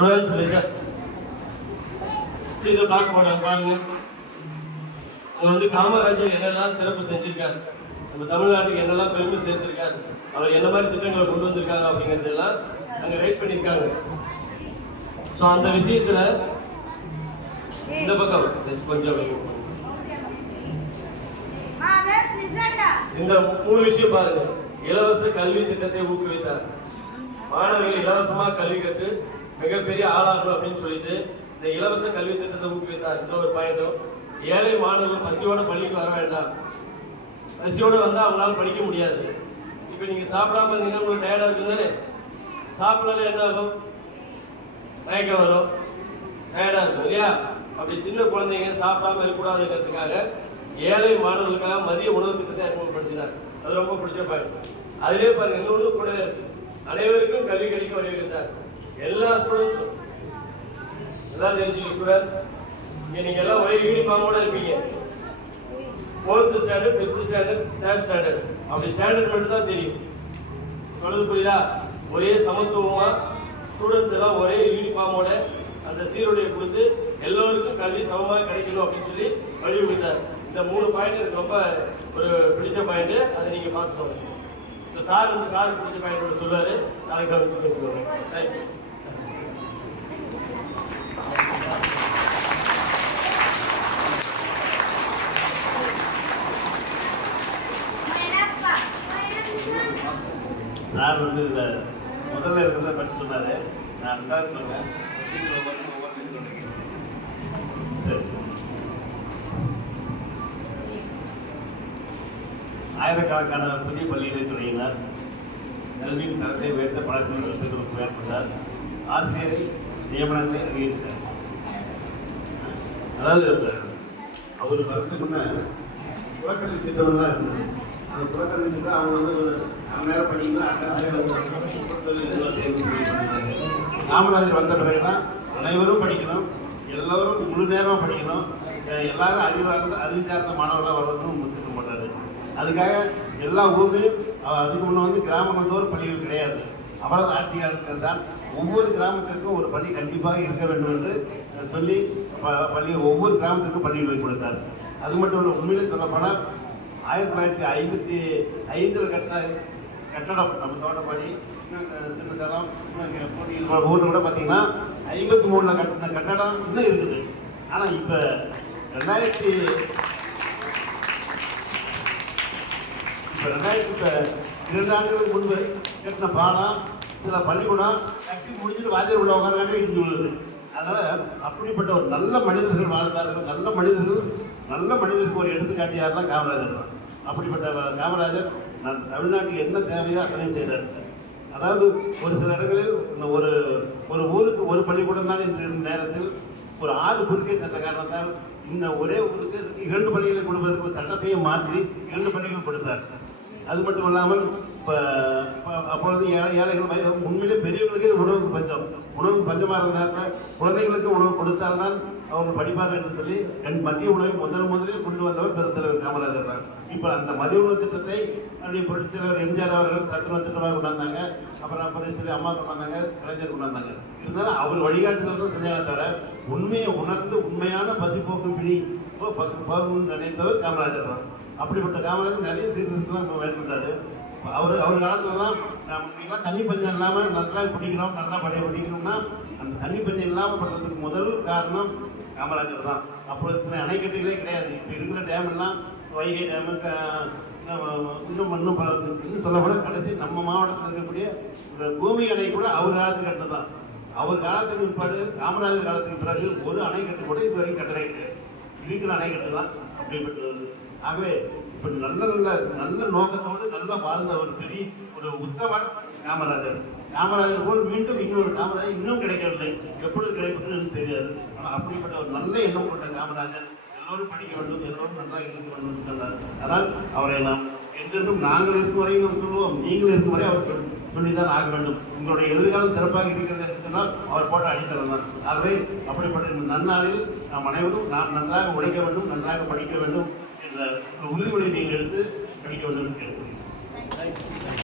Students listen. இதை பார்க்க மாட்டாங்க பாருங்க. இங்க காமராஜர் என்னெல்லாம் சிறப்பு செஞ்சிருக்காரு, நம்ம தமிழ்நாட்டுக்கு என்னெல்லாம் பெருமை சேர்த்திருக்காரு, அவர் என்ன மாதிரி திட்டங்களை கொண்டு வந்திருக்காங்க அப்படிங்கிறதெல்லாம் அங்க ரைட் பண்ணியிருக்காங்க. ஸோ அந்த விஷயத்துல இந்த பக்கம் கொஞ்சம் இந்த 3 விஷயம் பாருங்க. இலவச கல்வி திட்டத்தை ஊக்குவித்தார். மாணவர்கள் இலவசமா கல்வி கற்று மிகப்பெரிய ஆளாகணும் அப்படின்னு சொல்லிட்டு இந்த இலவச கல்வி திட்டத்தை ஊக்குவித்தார். இந்த ஒரு பாயிண்டும். ஏழை மாணவர்கள் பசியோட பள்ளிக்கு வர வேண்டாம். பசியோட வந்தா அவங்களால படிக்க முடியாது. இப்ப நீங்க சாப்பிடாம இருந்தீங்கன்னா உங்களுக்கு டயர்டா இருக்குதானே, சாப்பிடல என்ன ஆகும், மயக்கம் வரும், டயர்டா இருக்கும் இல்லையா? அப்படி சின்ன குழந்தைங்க சாப்பிடாம இருக்கக்கூடாதுங்கிறதுக்காக ஏழை மாணவர்களுக்காக மதிய உணவு திட்டத்தை அறிமுகப்படுத்தினார். அது ரொம்ப பிடிச்ச பாயிண்ட். அதிலே பாருங்க இன்னொன்று கூடவே இருக்கு. அனைவருக்கும் கல்வி கிடைக்க வழிவகுத்தார். எல்லா ஸ்டூடெண்ட்ஸும் எல்லாம் தெரிஞ்சுக்க ஸ்டூடெண்ட்ஸ், நீங்க எல்லாம் ஒரே யூனிஃபார்மோட இருப்பீங்க. 4th standard, 5th standard, 3rd standard, அப்படி ஸ்டாண்டர்ட் மட்டும் தான் தெரியும். சொல்றது புரியுதா? ஒரே சமத்துவமா ஸ்டூடெண்ட்ஸ் எல்லாம் ஒரே யூனிஃபார்மோட அந்த சீருடையை கொடுத்து எல்லோருக்கும் கல்வி சமமாக கிடைக்கணும் அப்படின்னு சொல்லி வழிவகுத்தார். இந்த 3 பாயிண்ட் எனக்கு ரொம்ப ஒரு பிடிச்ச பாயிண்ட். அதை நீங்க பார்த்துக்கோங்க. இந்த சார் இந்த சார் பிடிச்ச பாயிண்ட் சொல்லுவாரு, அதை கவனிச்சுக்கோங்க. சார் இந்த முதல்ல இருக்கிறத பற்றி சொன்னாரு. நான் சார் சொல்றேன். ஆயிரக்கணக்கான புதிய பள்ளிகளை தொடங்கினார். கல்வியின் தரத்தை உயர்த்த பல திட்டங்களுக்கு மேற்கொண்டார். ஆசிரியரை நியமனத்தை அங்கீகரித்தார். அதாவது அவர் வரதுக்கு முன்ன புறக்கல்வி திட்டம்லாம் இருந்தது. அந்த புறக்கல்வி திட்டம் அவங்க ஒரு நேரம் பண்ணிங்கன்னா காமராஜர் வந்த பிறகுதான் அனைவரும் படிக்கணும், எல்லோரும் முழு நேரமாக படிக்கணும், எல்லாரும் அறிவு சார்ந்த மாணவர்களாக வரணும்னு திட்டம் போட்டாரு. அதுக்காக எல்லா ஊர்லேயும் அதுக்கு முன்னே கிராமங்கள் தோறும் பள்ளிகள் கிடையாது. அவரது ஆட்சி காலத்தில் தான் ஒவ்வொரு கிராமத்திற்கும் ஒரு பள்ளி கண்டிப்பாக இருக்க வேண்டும் என்று சொல்லி ஒவ்வொரு கிராமத்திற்கும் பள்ளிகளை கொடுத்தார். அது மட்டும் இல்லை, உண்மையிலே சொல்லப்போனால் 1955 கட்டடம் நம்ம தோட்டப்பள்ளி சின்னதெல்லாம் ஊரில் கூட பார்த்தீங்கன்னா 53 கட்டின கட்டடம் இன்னும் இருக்குது. ஆனால் இப்போ 2 ஆண்டுகளுக்கு முன்பு கட்டின பாலம் சில பள்ளிக்கூடம் கட்டி முடிஞ்சுட்டு வாத்தியார் உள்ள உட்கார இடிஞ்சு விழுது. அதனால் அப்படிப்பட்ட ஒரு நல்ல மனிதர்கள் வாழ்ந்தார்கள். நல்ல மனிதருக்கு ஒரு எடுத்துக்காட்டியார்னா காமராஜர் தான். அப்படிப்பட்ட காமராஜர் தமிழ்நாட்டுக்கு என்ன தேவையோ அத்தனை செய்தார். அதாவது ஒரு சில இடங்களில் ஒரு ஊருக்கு ஒரு பள்ளிக்கூடம் தான் இன்று நேரத்தில் ஒரு 6 குறுக்கே சட்ட காரணத்தால் இந்த ஒரே ஊருக்கு 2 பள்ளிகளை கொடுப்பதற்கு ஒரு சட்டத்தையும் மாற்றி 2 பள்ளிகள் கொடுத்தார். அது மட்டும் இல்லாமல் இப்போ அப்பொழுது ஏழைகள் உண்மையிலே பெரியவர்களுக்கே உணவுக்கு பஞ்சமாக இருந்த நேரத்தில் குழந்தைகளுக்கு உணவு கொடுத்தால்தான் அவங்க படிப்பார்கள் என்று சொல்லி மதிய உணவை முதலில் கொண்டு வந்தவர் பெருந்தலைவர் காமராஜர் தான். இப்போ அந்த மதிய உணவு திட்டத்தை அப்படி புரட்சித் தலைவர் எம்ஜிஆர் அவர்கள் சத்துணவு திட்டமாக கொண்டாந்தாங்க. அப்புறம் புரட்சித் அம்மா கொண்டாந்தாங்க, கலைஞர் கொண்டாந்தாங்க. இருந்தாலும் அவர் வழிகாட்டுதல் தான் செஞ்சாங்க தவிர உண்மையை உணர்ந்து உண்மையான பசிப்போக்கு பிடி நினைத்தவர் காமராஜர் தான். அப்படிப்பட்ட காமராஜர் நிறைய சீர்திருத்தம் இப்போ மேற்கொண்டாரு. அவர் காலத்துலலாம் நமக்குலாம் தண்ணி பஞ்சம் இல்லாமல் நல்லா பிடிக்கிறோம், நல்லா பழைய பிடிக்கணும்னா அந்த தண்ணி பஞ்சம் இல்லாமல் பண்ணுறதுக்கு முதல் காரணம் காமராஜர் தான். அப்பொழுது அணைக்கட்டுகளே கிடையாது. இப்போ இருக்கிற டேம் எல்லாம் வைகை டேமு இன்னும் சொல்லப்போனால் கடைசி நம்ம மாவட்டத்தில் இருக்கக்கூடிய பூமி அணை கூட அவர் காலத்துக்கு கட்டு தான். அவர் காலத்துக்கு பிற்பாடு காமராஜர் காலத்துக்கு பிறகு ஒரு அணைக்கட்டு கூட இது வரைக்கும் கட்டளை இருக்கிற அணைக்கட்டு தான் அப்படிப்பட்டது. ஆகவே இப்படி நல்ல நோக்கத்தோடு நல்லா வாழ்ந்த ஒரு பெரிய ஒரு உத்தமர் காமராஜர். காமராஜர் போல் மீண்டும் இன்னொரு காமராஜர் இன்னும் கிடைக்கவில்லை. எப்பொழுது கிடைப்பதுன்னு தெரியாது. ஆனால் அப்படிப்பட்ட ஒரு நல்ல எண்ணம் கொண்ட காமராஜர் எல்லோரும் படிக்க வேண்டும், எல்லோரும் நன்றாக இருக்க வேண்டும் என்று சொன்னார். அதனால் அவரை நாம் என்றென்றும் நாங்கள் இருக்கும் வரையும் நாம் சொல்லுவோம், நீங்கள் இருக்கும் வரை அவர் சொல்லித்தான் ஆக வேண்டும். உங்களுடைய எதிர்காலம் சிறப்பாக இருக்கிறது சொன்னால் அவர் போட்ட அடித்தளம் தான். ஆகவே அப்படிப்பட்ட இந்த நன்னாளில் நாம் அனைவரும் நாம் நன்றாக உழைக்க வேண்டும், நன்றாக படிக்க வேண்டும் என்ற உறுதிமொழி நீங்கள் எடுத்து படிக்க வேண்டும் என்று கேட்கிறேன்.